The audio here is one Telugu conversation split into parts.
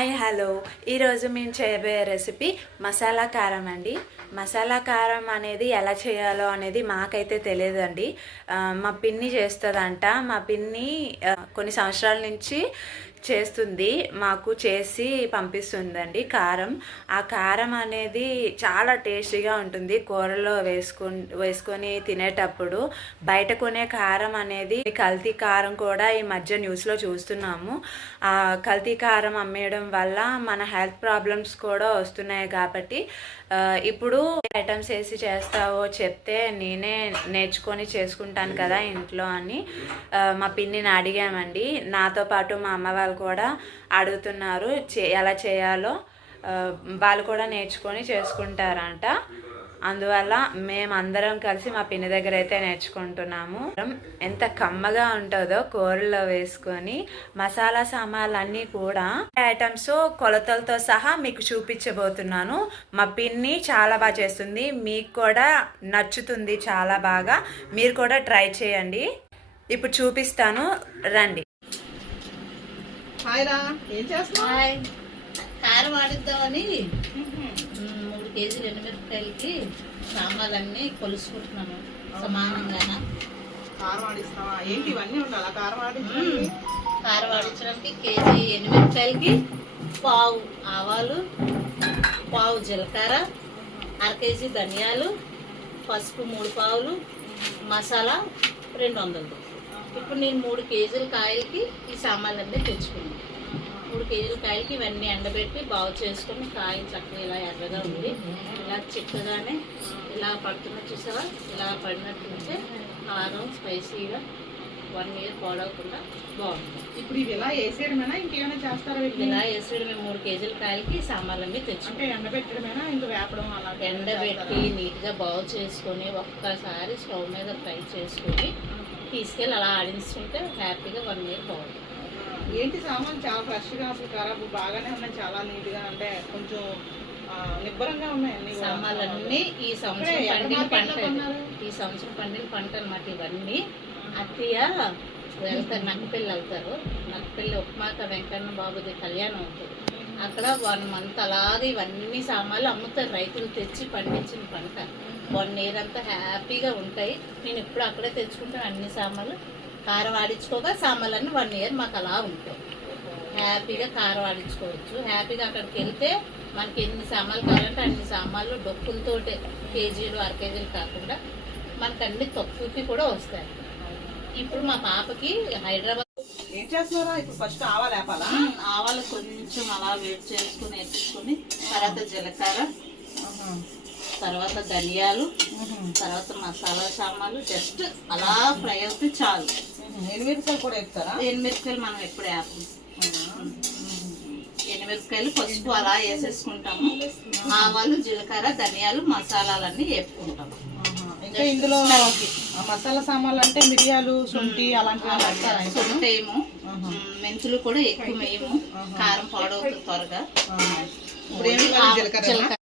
హాయ్ హలో ఈరోజు మేము చేయబోయే రెసిపీ మసాలా కారం అండి. మసాలా కారం అనేది ఎలా చేయాలో అనేది మాకైతే తెలియదండి. మా పిన్ని చేస్తుందంట. మా పిన్ని కొన్ని సంవత్సరాల నుంచి చేస్తుంది, మాకు చేసి పంపిస్తుందండి కారం. ఆ కారం అనేది చాలా టేస్టీగా ఉంటుంది కూరలో వేసుకొని తినేటప్పుడు. బయట కొనే కారం అనేది కల్తీ కారం కూడా ఈ మధ్య న్యూస్లో చూస్తున్నాము. ఆ కల్తీ కారం అమ్మేయడం వల్ల మన హెల్త్ ప్రాబ్లమ్స్ కూడా వస్తున్నాయి. కాబట్టి ఇప్పుడు ఐటమ్స్ వేసి చేస్తావో చెప్తే నేనే నేర్చుకొని చేసుకుంటాను కదా ఇంట్లో అని మా పిన్నిని అడిగామండి. నాతో పాటు మా అమ్మ వాళ్ళు కూడా అడుగుతున్నారు ఎలా చేయాలో. వాళ్ళు కూడా నేర్చుకొని చేసుకుంటారంట. అందువల్ల మేమందరం కలిసి మా పిన్ని దగ్గర అయితే నేర్చుకుంటున్నాము. ఎంత కమ్మగా ఉంటుందో కూరల్లో వేసుకొని. మసాలా సామాన్లన్నీ కూడా ఐటమ్స్ కొలతలతో సహా మీకు చూపించబోతున్నాను. మా పిన్ని చాలా బాగా చేస్తుంది, మీకు కూడా నచ్చుతుంది చాలా బాగా. మీరు కూడా ట్రై చేయండి. ఇప్పుడు చూపిస్తాను, రండి. కారం ఆడిద్దామని 3 కేజీలు ఎండుమిరపకాయలకి సామాన్లన్నీ కొలుసుకుంటున్నాను సమానంగా. కారం ఆడిస్తావా? ఏంటి ఇవన్నీ ఉండాలా కారం ఆడించడానికి? కేజీ ఎండుమిరపకాయలకి పావు ఆవాలు, పావు జీలకర్ర, 1/2 కేజీ ధనియాలు, పసుపు 3 పావులు, మసాలా 200. ఇప్పుడు నేను 3 కేజీల కాయలకి ఈ సామాన్లన్నీ తెచ్చుకున్నాను. 3 కేజీల కాయలకి ఇవన్నీ ఎండబెట్టి బాగు చేసుకొని కాయ చక్కగా ఇలా ఎర్రగా ఉంది, ఇలా చిక్కగానే ఇలా పడుతున్నా చూసావా? ఇలా పడినట్టుంటే కారం స్పైసీగా 1 ఇయర్ పాడవకుండా బాగుంటుంది. ఇప్పుడు ఇవి ఇలా వేసేయడమేనా, ఇంకేమైనా చేస్తారా? ఇలా వేసేయడమే. 3 కేజీల కాయలకి సామాన్లన్నీ తెచ్చుకుంటే ఎండబెట్టడమేనా, ఇంకా వేపడం అలా? ఎండబెట్టి నీట్గా బాగు చేసుకొని ఒక్కసారి స్టవ్ మీద ఫ్రై చేసుకొని తీసుకెళ్ళి అలా ఆడించుకుంటే హ్యాపీగా 1 ఇయర్ బాగుంటుంది. ఏంటి సామాన్లు చాలా ఫ్రెష్గా, అసలు ఖరాబు బాగానే ఉన్నాయి, చాలా నీట్గా, అంటే కొంచెం నిబ్బరంగా ఉన్నాయి అన్ని సామాన్లన్నీ. ఈ సంవత్సరం పండిన పంట, ఈ సంవత్సరం పండిన పంట అన్నమాట ఇవన్నీ. అత్తయ్య వెళ్తారు, నక్కపల్లి వెళ్తారు. నక్కపల్లి ఉప్మాక వెంకన్న బాబుది కళ్యాణం అవుతుంది. అక్కడ 1 మంత్ అలాగే ఇవన్నీ సామాన్లు అమ్ముతారు. రైతులు తెచ్చి పండించిన పంట 1 ఇయర్ అంతా హ్యాపీగా ఉంటాయి. నేను ఇప్పుడు అక్కడే తెచ్చుకుంటాను అన్ని సామాన్లు. కారం ఆడించుకోగా సామాన్లన్నీ 1 ఇయర్ మాకు అలా ఉంటాయి. హ్యాపీగా కారం ఆడించుకోవచ్చు. హ్యాపీగా అక్కడికి వెళ్తే మనకి ఎన్ని సామాన్లు కావాలంటే అన్ని సామాన్లు డొక్కులతోటే, కేజీలు 1/2 కేజీలు కాకుండా మనకు అన్ని తక్కువకి కూడా వస్తాయి. ఇప్పుడు మా పాపకి హైదరాబాద్ ఏం చేస్తున్నారా? ఇప్పుడు ఫస్ట్ ఆవాలు వేపాలా? ఆవాలు కొంచెం అలా వేడి చేసుకుని వేసుకుని, తర్వాత జీలకర్ర, తర్వాత ధనియాలు, తర్వాత మసాలా సామాన్లు జస్ట్ అలా ఫ్రై అవుతే చాలు. ఎండుమిరపకాయలు కూడా వేస్తారా? ఎండుమిరపకాయలు మనం ఎప్పుడు వేస్తాం. ఎండుమిరపకాయలు పసుపు అలా వేసేసుకుంటాము. ఆవాలు, జీలకర్ర, ధనియాలు, మసాలాలన్నీ వేపుకుంటాము. ఇంకా ఇందులో మసాలా సామాన్లు అంటే మిరియాలు, శొంఠి అలాంటివి వేస్తారా? శొంఠి ఏమో, మెంతులు కూడా ఎక్కువ వేయము, కారం పాడవుతుంది త్వరగా. ఇప్పుడు జీలకర్ర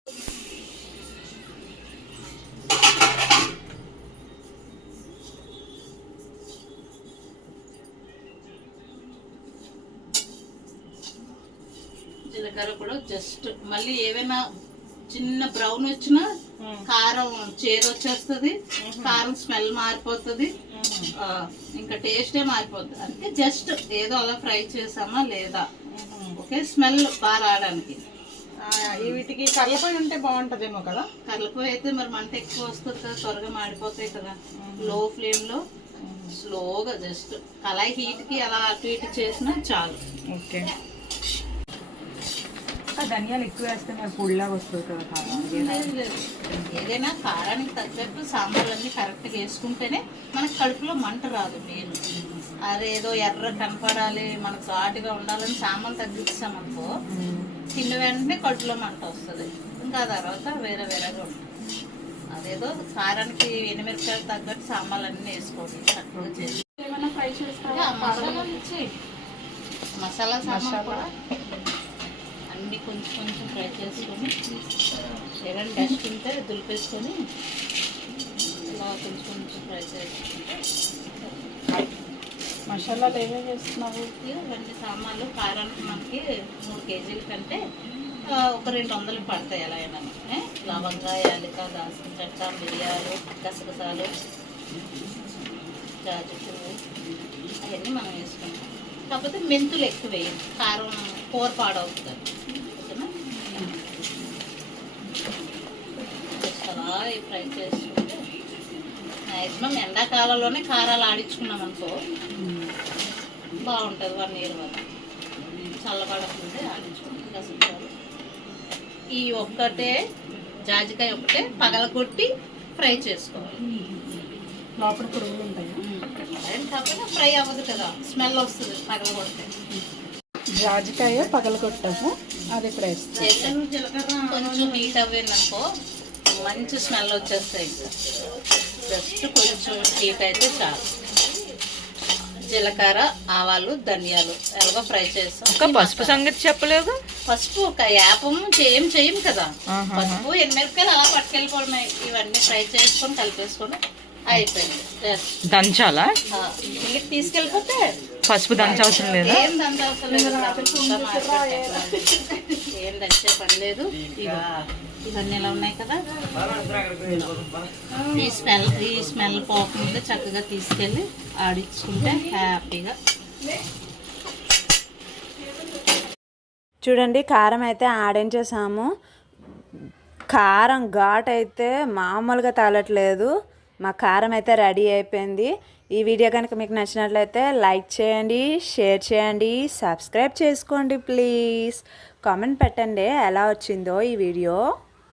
జీలకర్ర కూడా జస్ట్ మళ్ళీ ఏవైనా చిన్న బ్రౌన్ వచ్చినా కారం చేదు వచ్చేస్తుంది, కారం స్మెల్ మారిపోతుంది, ఇంకా టేస్టే మారిపోతుంది. అంటే జస్ట్ ఏదో అలా ఫ్రై చేసామా లేదా, ఓకే, స్మెల్ బాగా రావడానికి. వీటికి కర్రలపొయ్యి ఉంటే బాగుంటదేమో కదా? కర్రలపొయ్యి అయితే మరి మంట ఎక్కువ వస్తుంది కదా, త్వరగా మాడిపోతాయి కదా. లో ఫ్లేమ్లో స్లోగా జస్ట్ కళాయి హీట్కి అలా అటు ఇటు చేసినా చాలు. ఓకే. ధనియాలు ఎక్కువ వేస్తే మరి పొడిలాగా వస్తుంది కదా కారం? ఏదైనా కారానికి తగ్గట్టు సాంబార్లన్నీ కరెక్ట్గా వేసుకుంటేనే మనకు కడుపులో మంట రాదు. మెయిన్ అదేదో ఎర్ర కనపడాలి, మనకు ఘాటుగా ఉండాలని సాంబార్ తగ్గించామనుకో తిన్న వెంటనే కడుపులో మంట వస్తుంది. ఇంకా తర్వాత వేరే వేరేగా ఉంటుంది. అదేదో కారానికి ఎండుమిరపకాయలు తగ్గట్టు సాంబార్లన్నీ వేసుకోండి, చక్కగా చేసి. ఏమైనా ఫ్రై చేస్తారా? మసాలా సాంబార్ కూడా అన్నీ కొంచెం కొంచెం ఫ్రై చేసుకొని, ఏదైనా డస్ట్ ఉంటే దులిపేసుకొని ఇలా కొంచెం కొంచెం ఫ్రై చేసుకుంటే మసాలాలు ఏమేమి వేస్తున్నావు? ఇవన్నీ సామాన్లు కారానికి మనకి 3 కేజీల కంటే ఒక 200 పడతాయి. ఎలా అయినా లవంగా, యాలక, దాల్చిన చెక్క, మిరియాలు, గసగసాలు, జాజి పువ్వు అవన్నీ మనం వేసుకుంటాం. కాకపోతే మెంతులు ఎక్కువ వేయం, కారం కూర పాడవుతుంది. ఓకేనా? జస్ట్ అలా ఫ్రై చేసుకుంటే మ్యాక్సిమం ఎండాకాలంలోనే కారాలు ఆడించుకున్నాం అనుకో బాగుంటుంది. 1 ఇయర్ వరకు చల్లబడకుంటే ఆడించుకుంటాం. గసగసాలు ఈ ఒక్కటే జాజికాయ ఒకటే పగలగొట్టి ఫ్రై చేసుకోవాలి. లోపల పురుగులు ఉంటాయి. కాకపోతే ఫ్రై అవ్వదు కదా, స్మెల్ వస్తుంది పగలగొడితే. జాజికాయ పగలగొట్టాము, అది ఇప్పుడు వేస్తాం. కొంచెం హీట్ అవ్విందనుకో మంచి స్మెల్ వచ్చేస్తాయి. జస్ట్ కొంచెం హీట్ అయితే చాలు. జీలకర్ర, ఆవాలు, ధనియాలు ఎలాగో ఫ్రై చేస్తాం. పసుపు సంగతి చెప్పలేదు. పసుపు ఒక యాపం చేయం కదా, పసుపు ఎండుమిరపకాయలు అలా పట్టుకెళ్ళిపోవడమే. ఇవన్నీ ఫ్రై చేసుకొని కలిపేసుకొని అయిపోయింది. దంచాలా? ఇంటికి తీసుకెళ్ళిపోతే పసుపు దంచవసరం లేదా? ఏం దంచవసరం లేదు, ఏం దంచే పని లేదు. ఇవన్నీ ఇలా ఉన్నాయి కదా, ఈ స్మెల్ పోకముందే చక్కగా తీసుకెళ్ళి ఆడించుకుంటే హ్యాపీగా. చూడండి, కారం అయితే ఆడించేసాము. కారం ఘాట్ అయితే మామూలుగా తాగట్లేదు. మా కారం అయితే రెడీ అయిపోయింది. ఈ వీడియో కనుక మీకు నచ్చినట్లయితే లైక్ చేయండి, షేర్ చేయండి, సబ్స్క్రైబ్ చేసుకోండి ప్లీజ్. కామెంట్ పెట్టండి ఎలా వచ్చిందో ఈ వీడియో.